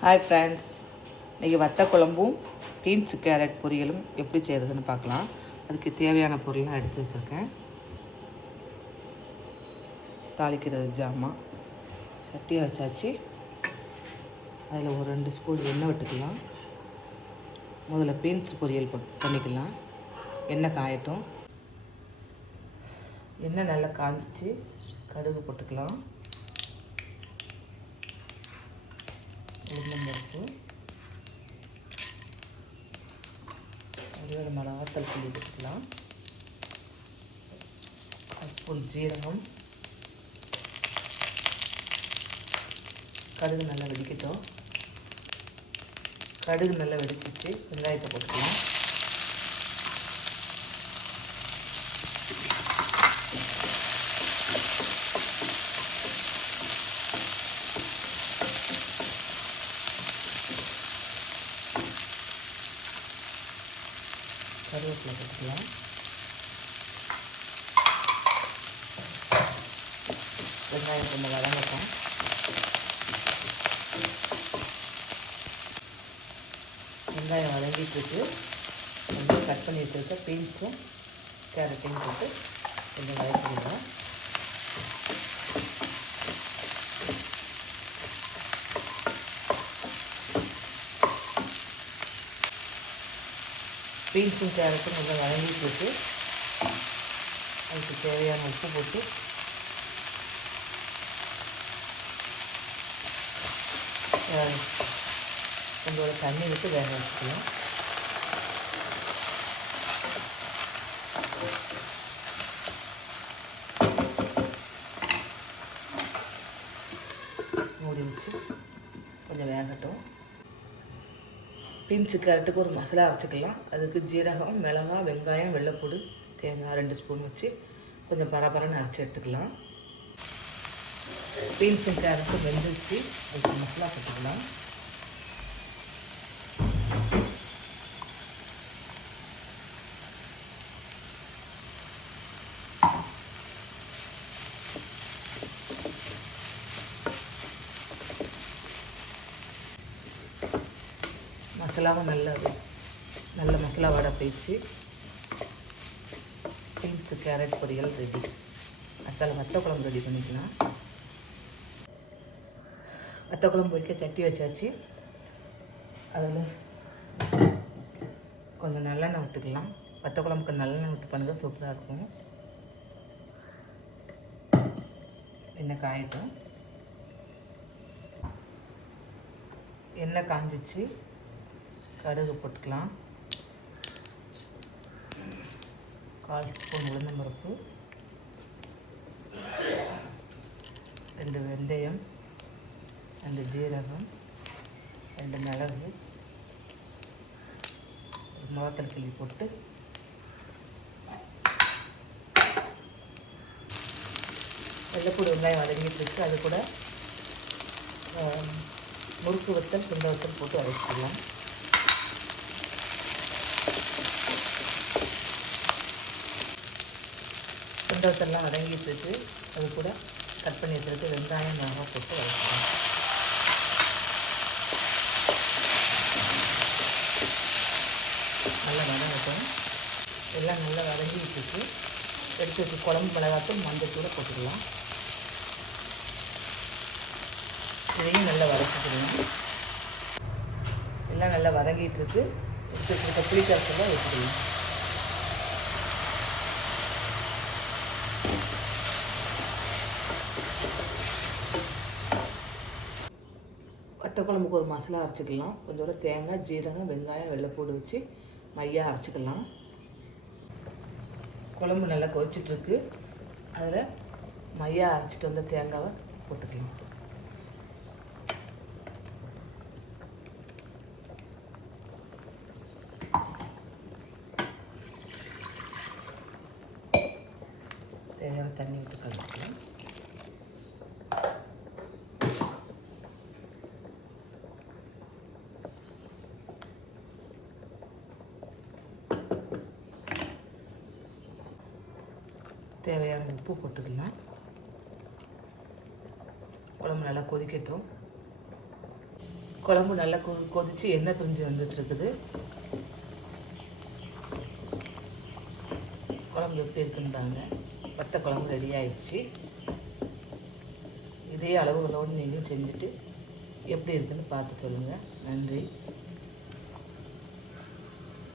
Hi friends, இன்றைக்கி வத்த குழம்பும் பீன்ஸ் கேரட் பொரியலும் எப்படி செய்கிறதுன்னு பார்க்கலாம். அதுக்கு தேவையான பொருள்லாம் எடுத்து வச்சுருக்கேன். தாளிக்கிறது ஜாமான் சட்டியை வச்சாச்சு. அதில் ஒரு 2 ஸ்பூன் எண்ணெய் விட்டுக்கலாம். முதல்ல பீன்ஸ் பொரியல் பண்ணிக்கலாம். எண்ணெய் காயட்டும். எண்ணெய் நல்லா காஞ்சிச்சு. கடுகு போட்டுக்கலாம். உளுந்தம்பருப்பு, ஒரு மிளகாத்தூள் புளி போட்டுக்கலாம். 1 ஸ்பூன் ஜீரகம். கடுகு நல்லா வெடிக்கட்டும். கடுகு நல்லா வெடிச்சிச்சு. வெங்காயத்தை போட்டுக்கலாம். கருவேப்பிலை போட்டுக்கலாம். வெங்காயம் கொஞ்சம் வதங்கட்டும். வெங்காயம் வதங்கிட்டு கொஞ்சம் கட் பண்ணி வச்சுருக்க பீன்ஸும் கேரட்டையும் போட்டு கொஞ்சம் வதக்கிடுவோம். பீன்ஸும் கேரட்டும் நல்லா வதங்கிட்டு அதுக்கு தேவையான உப்பு போட்டு கொஞ்சம் தண்ணி விட்டு வேக வச்சுக்கலாம். மூடி வச்சு கொஞ்சம் வேகட்டும். பீன்ஸு கேரட்டுக்கு ஒரு மசாலா அரைச்சிக்கலாம். அதுக்கு ஜீரகம், மிளகாய், வெங்காயம், வெள்ளைப்பூடு, தேங்காய் 2 ஸ்பூன் வச்சு கொஞ்சம் பரபரன்னு அரைச்சி எடுத்துக்கலாம். பீன்ஸும் கேரட்டும் வெந்துச்சு. அதுக்கு மசாலா போட்டுக்கலாம். மசாலாவும் நல்ல மசாலா வடை போயிடுச்சு. பீன்ஸு கேரட் பொரியல் ரெடி. அடுத்தால வத்த குழம்பு ரெடி பண்ணிக்கலாம். வத்த குழம்பு வைக்க சட்டி வச்சாச்சு. அதில் கொஞ்சம் நல்லெண்ணெய் விட்டுக்கலாம். வத்த குழம்புக்கு நல்லெண்ணெய் விட்டு பண்ணுங்கள், சூப்பராக இருக்கும். எண்ணெய் காயட்டும். எண்ணெய் காஞ்சிச்சு. கடுகு போட்டுக்கலாம். 1/4 ஸ்பூன் உளுந்தம்பருப்பு, 2 வெந்தயம், 2 ஜீரகம், 2 மிளகு, ஒரு மிளகாத்தூள் கிள்ளி போட்டு வெள்ளைப்பூடு வெங்காயம் வதங்கிட்டு இருக்கு. அது கூட முறுக்கு வத்தல், சுண்ட வத்தல் போட்டு வதக்கிக்கலாம். சுண்ட வத்தல்லாம் வதங்கிட்டு இருக்கு. அது கூட கட் பண்ணி வச்சுருக்கு வெங்காயம், மிளகாய் போட்டு வதக்கலாம். நல்லா வதங்கட்டும். எல்லாம் நல்லா வதங்கிட்டு இருக்கு. எடுத்து வச்சு குழம்பு மிளகாத்தூள், மஞ்சத்தூளை போட்டுக்கலாம். இதையும் நல்லா வதக்கிக்கலாம். எல்லாம் நல்லா வதங்கிட்டு இருக்கு. எடுத்து வச்சுருக்க புளிக்கரசெல்லாம் வச்சுக்கலாம். வத்த குழம்புக்கு ஒரு மசாலா அரைச்சிக்கலாம். கொஞ்சோட தேங்காய், ஜீரகம், வெங்காயம், வெள்ளைப்பூடு வச்சு மையாக அரைச்சிக்கலாம். குழம்பு நல்லா கொதிச்சிட்ருக்கு. அதில் மையாக அரைச்சிட்டு வந்த தேங்காவை போட்டுக்கலாம். தேவையான தண்ணி விட்டு கலக்கலாம். தேவையான உப்பு போட்டுக்கலாம். குழம்பு நல்லா கொதிக்கட்டும். குழம்பு நல்லா கொதித்து எண்ணெய் பிரிஞ்சு வந்துட்டுருக்குது. குழம்பு எப்படி இருக்குன்றாங்க. வத்த குழம்பு ரெடி ஆயிடுச்சு. இதே அளவுகளோடு நீங்களும் செஞ்சுட்டு எப்படி இருக்குன்னு பார்த்து சொல்லுங்கள். நன்றி.